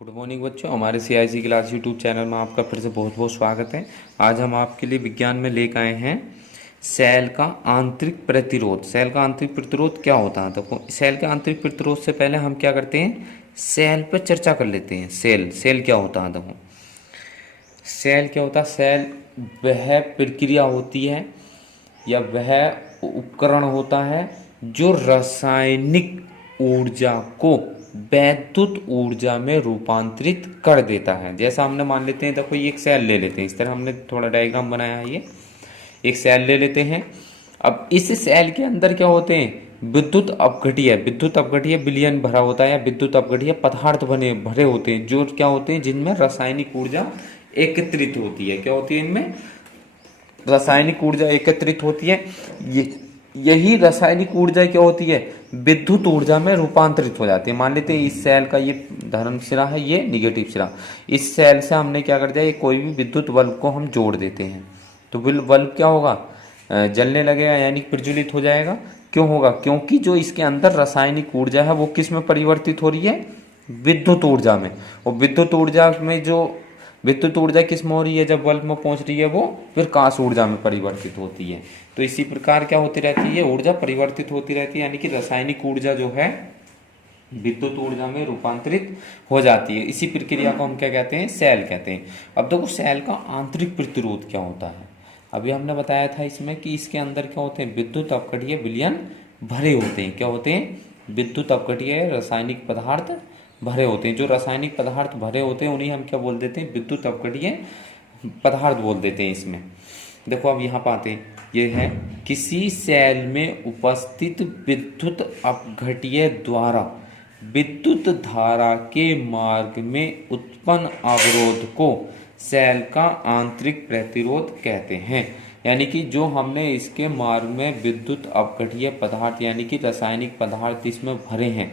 Good morning बच्चों, हमारे CIC class YouTube channel में आपका फिर से बहुत बहुत स्वागत है। आज हम आपके लिए विज्ञान में लेकर आए हैं सेल का आंतरिक प्रतिरोध। सेल का आंतरिक प्रतिरोध क्या होता है? देखो, सेल के आंतरिक प्रतिरोध से पहले हम क्या करते हैं, सेल पर चर्चा कर लेते हैं। सेल सेल क्या होता है? देखो, सेल क्या होता है? सेल वह प्रक्रिया होती है या वह उपकरण होता है जो रासायनिक ऊर्जा को वैद्युत ऊर्जा में रूपांतरित कर देता है। जैसा हमने मान लेते हैं, देखो ये एक सेल ले लेते हैं, इस तरह हमने थोड़ा डायग्राम बनाया है। ये एक सेल ले लेते हैं। अब इस सेल के अंदर क्या होते हैं, विद्युत अपघट्य विलयन भरा होता है या विद्युत अपघट्य पदार्थ भरे होते हैं, जो क्या होते हैं, जिनमें रासायनिक ऊर्जा एकत्रित होती है। क्या होती है? इनमें रासायनिक ऊर्जा एकत्रित होती है। यही रासायनिक ऊर्जा क्या होती है, विद्युत ऊर्जा में रूपांतरित हो जाती है। मान लेते हैं इस सेल का ये धन सिरा है, ये निगेटिव सिरा। इस सेल से हमने क्या कर दिया, कोई भी विद्युत बल्ब को हम जोड़ देते हैं तो बल्ब क्या होगा, जलने लगेगा, यानी प्रज्वलित हो जाएगा। क्यों होगा? क्योंकि जो इसके अंदर रासायनिक ऊर्जा है वो किस में परिवर्तित हो रही है, विद्युत ऊर्जा में। और विद्युत ऊर्जा में जो विद्युत ऊर्जा किस में हो रही है, जब बल्ब में पहुंच रही है वो प्रकाश ऊर्जा में परिवर्तित होती है। तो इसी प्रकार क्या होती रहती है, ऊर्जा परिवर्तित होती रहती है, यानी कि रासायनिक ऊर्जा जो है विद्युत ऊर्जा में रूपांतरित हो जाती है। इसी प्रक्रिया को हम क्या कहते हैं, सेल कहते हैं। अब देखो, सेल का आंतरिक प्रतिरोध क्या होता है। अभी हमने बताया था इसमें कि इसके अंदर क्या होते हैं, विद्युत अपघट्य विलयन भरे होते हैं। क्या होते हैं? विद्युत अपघट्य रासायनिक पदार्थ भरे होते हैं। जो रासायनिक पदार्थ भरे होते हैं उन्हीं हम क्या बोल देते हैं, विद्युत अपघट्य पदार्थ बोल देते हैं इसमें। देखो अब यहाँ पाते हैं, ये है किसी सेल में उपस्थित विद्युत अपघट्य द्वारा विद्युत धारा के मार्ग में उत्पन्न अवरोध को सेल का आंतरिक प्रतिरोध कहते हैं। यानी कि जो हमने इसके मार्ग में विद्युत अपघट्य पदार्थ यानी कि रासायनिक पदार्थ इसमें भरे हैं,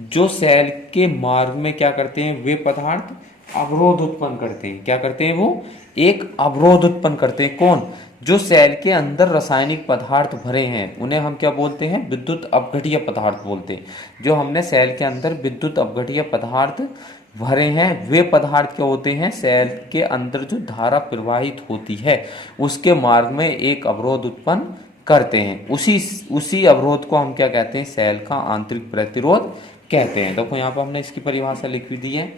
जो सेल के मार्ग में क्या करते हैं, वे पदार्थ अवरोध उत्पन्न करते हैं। क्या करते हैं? वो एक अवरोध उत्पन्न करते हैं। कौन? जो सेल के अंदर रासायनिक पदार्थ भरे हैं उन्हें हम क्या बोलते हैं, विद्युत अपघट्य पदार्थ बोलते हैं। जो हमने सेल के अंदर विद्युत अपघट्य पदार्थ भरे हैं, वे पदार्थ क्या होते हैं, सेल के अंदर जो धारा प्रवाहित होती है उसके मार्ग में एक अवरोध उत्पन्न करते हैं। उसी अवरोध को हम क्या कहते हैं, सेल का आंतरिक प्रतिरोध कहते हैं। देखो यहाँ पर हमने इसकी परिभाषा लिख दी है।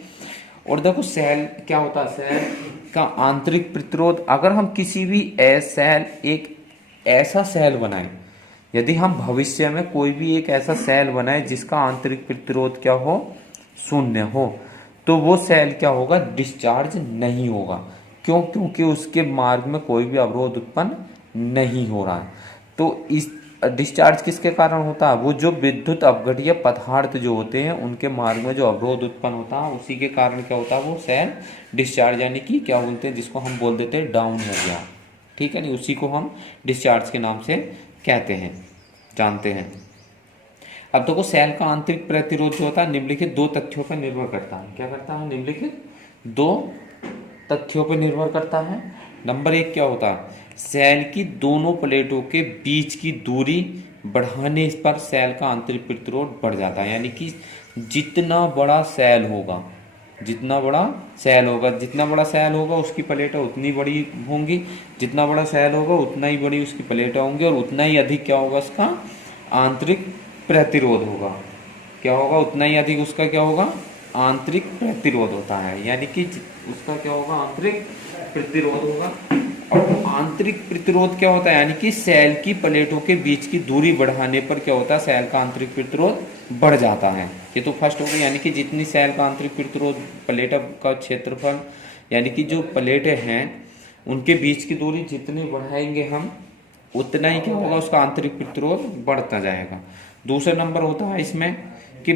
और देखो, सेल क्या होता है, सेल का आंतरिक प्रतिरोध। अगर हम किसी भी एक ऐसा सेल बनाए, यदि हम भविष्य में कोई भी एक ऐसा सेल बनाए जिसका आंतरिक प्रतिरोध क्या हो, शून्य हो, तो वो सेल क्या होगा, डिस्चार्ज नहीं होगा। क्यों? क्योंकि उसके मार्ग में कोई भी अवरोध उत्पन्न नहीं हो रहा है। तो इस डिस्चार्ज किसके कारण होता है, वो जो विद्युत अपघट्य पदार्थ जो होते हैं उनके मार्ग में जो अवरोध उत्पन्न होता है उसी के कारण क्या होता है, वो सेल डिस्चार्ज यानी कि क्या बोलते हैं, जिसको हम बोल देते हैं डाउन हो गया। ठीक है नहीं, उसी को हम डिस्चार्ज के नाम से कहते हैं, जानते हैं। अब देखो, सेल का आंतरिक प्रतिरोध जो होता है निम्नलिखित दो तथ्यों पर निर्भर करता है। क्या करता है? निम्नलिखित दो तथ्यों पर निर्भर करता है। नंबर एक क्या होता है, सेल की दोनों प्लेटों के बीच की दूरी बढ़ाने पर सेल का आंतरिक प्रतिरोध बढ़ जाता है। यानी कि जितना बड़ा सेल होगा जितना बड़ा सेल होगा उसकी प्लेटें उतनी बड़ी होंगी, जितना बड़ा सेल होगा उतना ही बड़ी उसकी प्लेटें होंगी, और उतना ही अधिक क्या होगा, उसका आंतरिक प्रतिरोध होगा। क्या होगा? उतना ही अधिक उसका क्या होगा, आंतरिक प्रतिरोध होता है। यानी कि उसका क्या होगा, आंतरिक प्रतिरोध होगा। और आंतरिक प्रतिरोध क्या होता है, यानी कि सेल की प्लेटों के बीच की दूरी बढ़ाने पर क्या होता है, सेल का आंतरिक प्रतिरोध बढ़ जाता है। ये तो फर्स्ट हो गया, यानी कि जितनी सेल का आंतरिक प्रतिरोध, प्लेट का क्षेत्रफल, यानी कि जो प्लेटें हैं उनके बीच की दूरी जितनी बढ़ाएंगे हम, उतना ही क्या होगा, उसका आंतरिक प्रतिरोध बढ़ता जाएगा। दूसरा नंबर होता है इसमें कि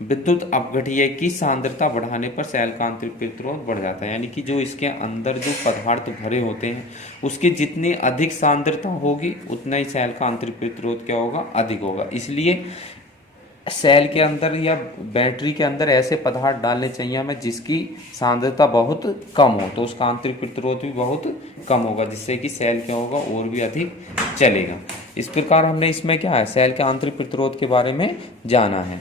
विद्युत अपघट्य की सांद्रता बढ़ाने पर सेल का आंतरिक प्रतिरोध बढ़ जाता है। यानी कि जो इसके अंदर जो पदार्थ भरे होते हैं उसकी जितनी अधिक सांद्रता होगी उतना ही सेल का आंतरिक प्रतिरोध क्या होगा, अधिक होगा। इसलिए सेल के अंदर या बैटरी के अंदर ऐसे पदार्थ डालने चाहिए हमें जिसकी सांद्रता बहुत कम हो, तो उसका आंतरिक प्रतिरोध भी बहुत कम होगा, जिससे कि सेल क्या होगा, और भी अधिक चलेगा। इस प्रकार हमने इसमें क्या है, सेल के आंतरिक प्रतिरोध के बारे में जाना है।